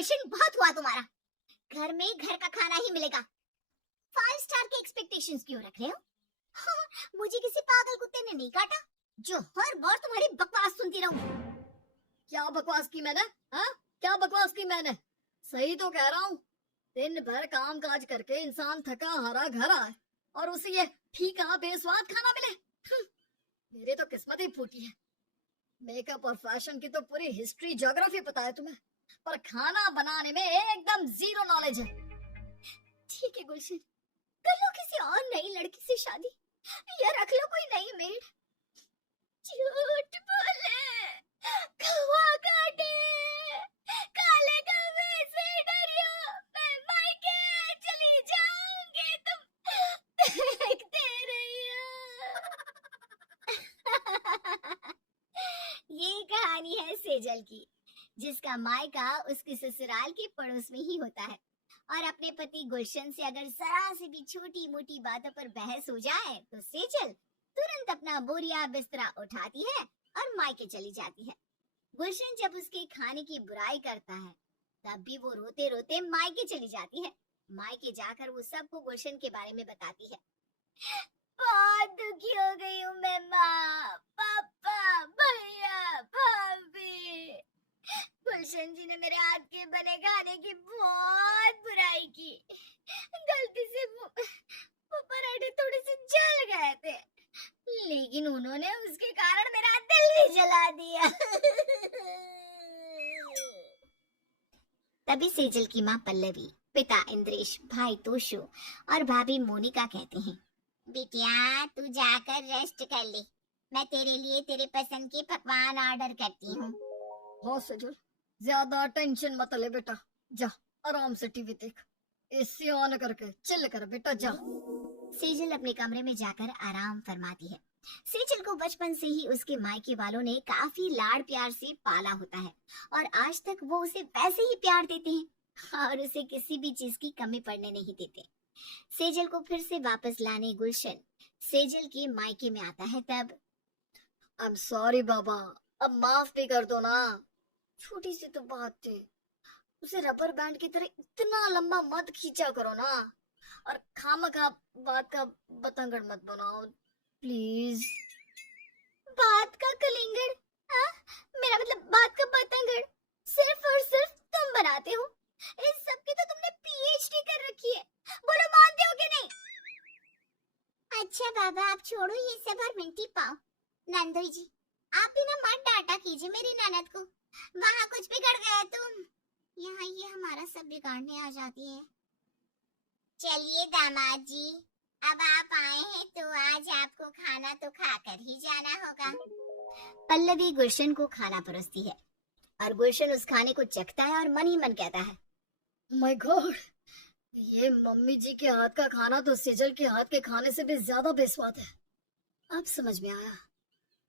गुलशन बहुत हुआ तुम्हारा। घर में घर का खाना ही मिलेगा। 5 स्टार के एक्सपेक्टेशंस क्यों रख रहे हो? हाँ, मुझे किसी पागल कुत्ते ने नहीं काटा जो हर बार तुम्हारी बकवास सुनती रहूं। क्या बकवास की मैंने? हाँ, क्या बकवास की मैंने? सही तो कह रहा हूँ। दिन भर काम काज करके इंसान थका हारा घर आए और उसे ये फीका बेस्वाद खाना मिले। मेरी तो किस्मत ही फूटी है। मेकअप और फैशन की तो पूरी हिस्ट्री ज्योग्राफी पता है तुम्हें, पर खाना बनाने में एकदम जीरो नॉलेज है। ठीक है गुलशन, कर लो किसी और नई लड़की से शादी या रख लो कोई नई मेड। झूठ बोले, कौवा काटे, काले कौवे से डरियो, मैं मायके चली जाऊंगी, तुम देखते रहियो। ये कहानी है सेजल की, जिसका मायका उसके ससुराल के पड़ोस में ही होता है और अपने पति गुलशन से अगर जरा से भी छोटी मोटी बातों पर बहस हो जाए तो सेजल तुरंत अपना बोरिया बिस्तरा उठाती है और मायके चली जाती है। गुलशन जब उसके खाने की बुराई करता है तब भी वो रोते रोते मायके चली जाती है। मायके जाकर वो सबको गुलशन के बारे में बताती है। बहुत दुखी हो गई हूँ मैं माँ, पापा, भैया, भाभी। गुलशन जी ने मेरे हाथ के बने खाने की बहुत बुराई की। गलती से वो पराठे थोड़े से जल गए थे, लेकिन उन्होंने उसके कारण मेरा दिल भी जला दिया। तभी सेजल की माँ पल्लवी, पिता इंद्रेश, भाई तोशु और भाभी मोनिका कहते हैं, बिटिया तू जाकर रेस्ट कर ले, मैं तेरे लिए तेरे पसंद के पकवान ऑर्डर करती हूँ। हाँ सेजल, ज्यादा टेंशन मत ले बेटा, जा आराम से टीवी देख, एसी ऑन करके चिल कर बेटा, जा। सेजल अपने कमरे में जाकर आराम फरमाती है। सेजल को बचपन से ही उसके मायके वालों ने काफी लाड़ प्यार से पाला होता है और आज तक वो उसे वैसे ही प्यार देते हैं और उसे किसी भी चीज की कमी पड़ने नहीं देते। सेजल को फिर से वापस लाने गुलशन सेजल के मायके में आता है तब, आई एम सॉरी बाबा, अब माफ भी कर दो ना, छोटी सी तो बात थी, उसे रबर बैंड की तरह इतना लंबा मत खींचा करो ना, और खामखा बात का बतंगड़ मत बनाओ प्लीज। बात का कलिंगड़? हाँ? मेरा मतलब बात का बतंगड़ सिर्फ और सिर्फ तुम बनाते हो। इस सब की तो तुमने पीएचडी कर रखी है, बोलो मानते हो कि नहीं? अच्छा बाबा आप छोड़ो ये सब और मिंटी पाओ। नंदोई जी आप भी ना मत डांटा कीजिए मेरी ननद को, वहाँ कुछ बिगड़ गया तुम, यहाँ ये हमारा सब बिगाड़ने आ जाती है। चलिए दामाद जी, अब आप आए हैं तो आज आपको खाना तो खाकर ही जाना होगा। पल्लवी गुलशन को खाना परोसती है और गुलशन उस खाने को चखता है और मन ही मन कहता है, माय गॉड, ये मम्मी जी के हाथ का खाना तो सेजल के हाथ के खाने से भी ज्यादा बेस्वाद है। अब समझ में आया,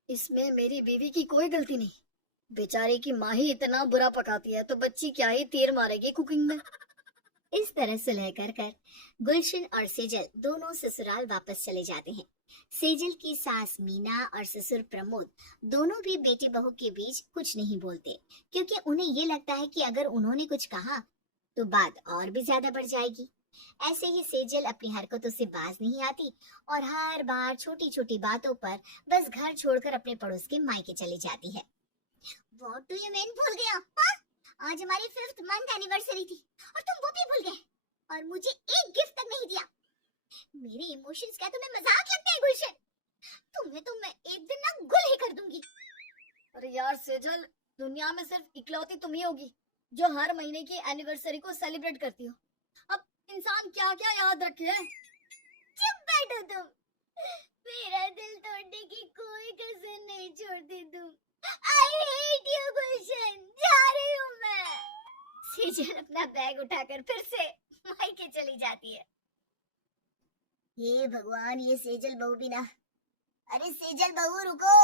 इसमें मेरी बीवी की कोई गलती नहीं, बेचारी की माँ ही इतना बुरा पकाती है तो बच्ची क्या ही तीर मारेगी कुकिंग में। इस तरह सुलह कर कर गुलशन और सेजल दोनों ससुराल वापस चले जाते हैं। सेजल की सास मीना और ससुर प्रमोद दोनों भी बेटे बहू के बीच कुछ नहीं बोलते, क्योंकि उन्हें ये लगता है कि अगर उन्होंने कुछ कहा तो बात और भी ज्यादा बढ़ जाएगी। ऐसे ही सेजल अपनी हरकतों से बाज नहीं आती और हर बार छोटी छोटी बातों पर बस घर छोड़कर अपने पड़ोस के मायके चली जाती है। What do you mean भूल गया? हाँ? आज हमारी 5th मंथ एनिवर्सरी थी और तुम वो भी भूल गए और मुझे एक गिफ्ट तक नहीं दिया। मेरे इमोशंस क्या तुम्हें मजाक लगता है गुलशन? तुम्हें तो मैं एक दिन ना गुल ही कर दूंगी। अरे यार सेजल, दुनिया में सिर्फ इकलौती तुम ही होगी जो हर महीने की एनिवर्सरी को सेलिब्रेट करती हो। अब इंसान क्या क्या याद रखे। चुप बैठो तुम, मेरा दिल तोड़ने की कोई कसर नहीं छोड़ती तुम। I hate you गुलशन, जा रही हूँ मैं। सेजल अपना बैग उठाकर फिर से मायके चली जाती है। हे भगवान, ये सेजल बहू भी ना। अरे सेजल बहू रुको।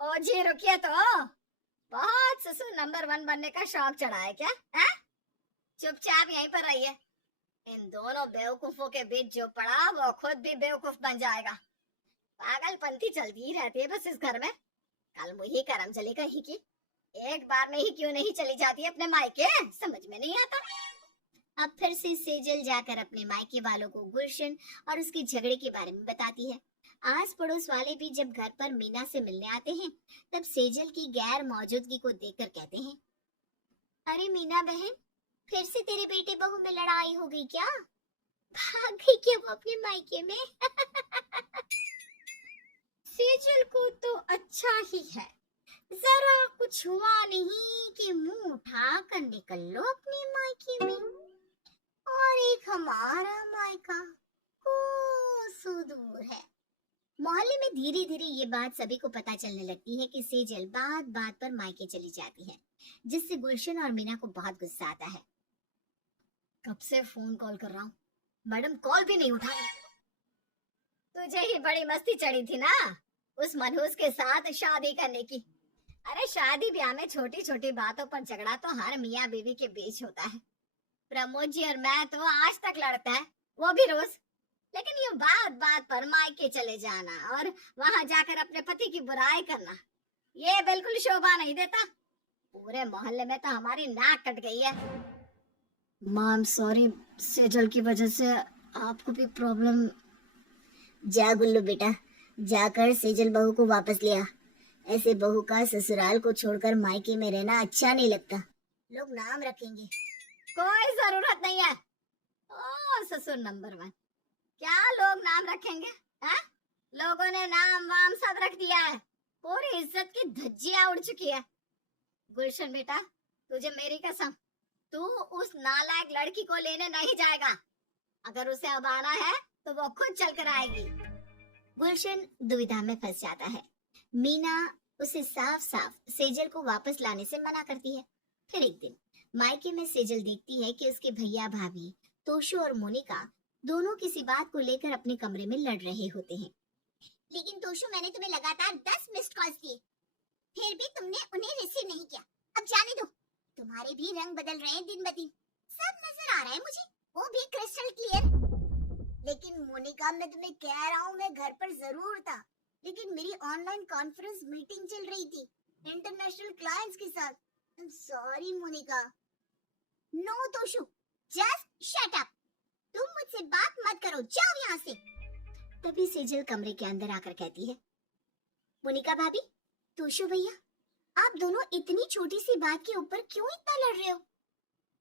ओ जी रुकिए तो, बहुत ससुर नंबर 1 बनने का शौक चढ़ा है क्या? है? चुपचाप यहीं पर रहिए, इन दोनों बेवकूफों के बीच जो पड़ा वो खुद भी बेवकूफ बन जाएगा। पागलपंती चलती ही रहती है बस इस घर में, कल मुही करम चलेगा ही की। एक बार में ही क्यों नहीं चली जाती अपने मायके, समझ में नहीं आता। अब फिर से सेजल जाकर अपने मायके वालों को गुलशन और उसके झगड़े के बारे में बताती है। आस पड़ोस वाले भी जब घर पर मीना से मिलने आते हैं, तब सेजल की गैर मौजूदगी को देखकर कहते हैं, अरे मीना बहन, फिर से तेरे बेटे बहू में लड़ाई हो गई क्या? भाग गई क्या वो अपने मायके में? सेजल को तो अच्छा ही है, जरा कुछ हुआ नहीं कि मुंह उठा कर निकल लो अपने मायके में, और एक हमारा मायका कोसों दूर है। मोहल्ले में धीरे धीरे ये बात सभी को पता चलने लगती है कि सेजल बात बात पर मायके चली जाती है, जिससे गुलशन और मीना को बहुत गुस्सा आता है। कब से फोन कॉल कर रहा हूँ, मैडम कॉल भी नहीं उठा रही। तुझे ही बड़ी मस्ती चढ़ी थी ना उस मनहूस के साथ शादी करने की। अरे शादी ब्याह में छोटी छोटी बातों पर झगड़ा तो हर मियाँ बीवी के बीच होता है। प्रमोद जी और मैं तो आज तक लड़ते हैं, वो भी रोज। लेकिन ये बात बात पर मायके चले जाना और वहां जाकर अपने पति की बुराई करना, ये बिल्कुल शोभा नहीं देता। पूरे मोहल्ले में तो हमारी नाक कट गई है। मैम सॉरी, सेजल की वजह से आपको भी प्रॉब्लम। जा गुल्लू बेटा, जाकर सेजल बहू को वापस लिया। ऐसे बहू का ससुराल को छोड़कर मायके में रहना अच्छा नहीं लगता। लोग नाम रखेंगे। कोई जरूरत नहीं है। ओ ससुर नंबर 1, क्या लोग नाम रखेंगे? है? लोगों ने नाम वाम सब रख दिया है, पूरी इज्जत की धज्जियां उड़ चुकी है। गुलशन बेटा, तुझे मेरी कसम, तू उस नालायक लड़की को लेने नहीं जाएगा। अगर उसे अब आना है तो वो खुद चल कर आएगी। गुलशन दुविधा में फंस जाता है। मीना उसे साफ साफ सेजल को वापस लाने से मना करती है। फिर एक दिन मायके में सेजल देखती है कि उसके भैया भाभी तोशु और मोनिका दोनों किसी बात को लेकर अपने कमरे में लड़ रहे होते हैं। लेकिन तोशु, मैंने तुम्हें लगातार 10 मिस्ड कॉल्स दिए, फिर भी तुमने उन्हें रिसीव नहीं किया। अब जाने दो, तुम्हारे भी रंग बदल रहे हैं दिन ब दिन, सब नजर आ रहा है मुझे, वो भी क्रिस्टल क्लियर। लेकिन मोनिका, मैं तुम्हें कह रहा हूँ, मैं घर पर जरूर था, लेकिन मेरी ऑनलाइन कॉन्फ्रेंस मीटिंग चल रही थी इंटरनेशनल क्लाइंट्स के साथ। I'm sorry Monika. No Toshu, just shut up, तुम मुझसे बात मत करो, जाओ यहाँ से। तभी सेजल कमरे के अंदर आकर कहती है, मोनिका भाभी, तोशु भैया, आप दोनों इतनी छोटी सी बात के ऊपर क्यों इतना लड़ रहे हो?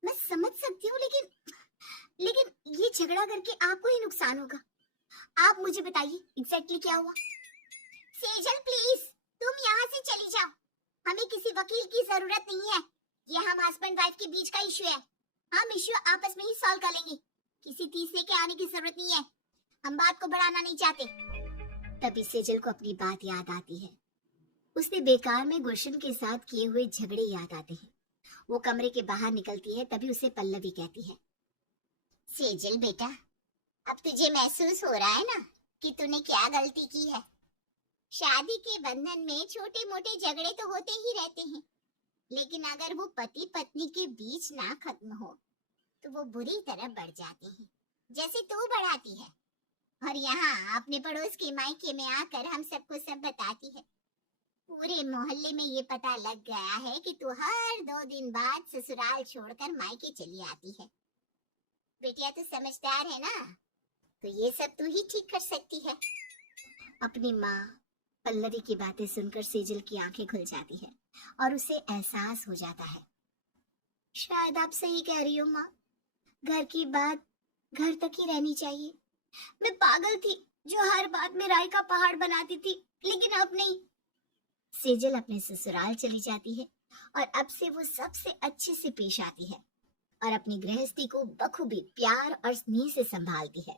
मैं समझ सकती हूँ, लेकिन ये झगड़ा करके आपको ही नुकसान होगा। आप मुझे बताइए एग्जैक्टली क्या हुआ। सेजल प्लीज, तुम यहाँ से चली जाओ, हमें किसी वकील की जरूरत नहीं है। ये हम हस्बैंड वाइफ के बीच का इश्यू है, हम इश्यू आपस में ही सॉल्व कर लेंगे, किसी तीसरे के आने की जरूरत नहीं है, हम बात को बढ़ाना नहीं चाहते। तभी सेजल को अपनी बात याद आती है। उसने बेकार में गुलशन के साथ किए हुए झगड़े याद आते हैं। वो कमरे के बाहर निकलती है, तभी उसे पल्लवी कहती है, सेजल बेटा, अब तुझे महसूस हो रहा है ना कि तूने क्या गलती की है। शादी के बंधन में छोटे मोटे झगड़े तो होते ही रहते हैं, लेकिन अगर वो पति पत्नी के बीच ना खत्म हो तो वो बुरी तरह बढ़ जाते हैं, जैसे तू बढ़ाती है। और यहाँ अपने पड़ोस के मायके में आकर हम सबको सब बताती है। पूरे मोहल्ले में ये पता लग गया है कि तू हर 2 दिन बाद ससुराल छोड़कर मायके चली आती है। बेटिया तू समझदार है ना, तो ये सब तू ही ठीक कर सकती है। अपनी माँ पल्लवी की बातें सुनकर सेजल की आंखें खुल जाती है और उसे एहसास हो जाता है, शायद आप सही कह रही हो माँ, घर की बात घर तक ही रहनी चाहिए। मैं पागल थी जो हर बात में राय का पहाड़ बनाती थी, लेकिन अब नहीं। सेजल अपने ससुराल चली जाती है और अब से वो सबसे अच्छे से पेश आती है और अपनी गृहस्थी को बखूबी प्यार और स्नेह से संभालती है।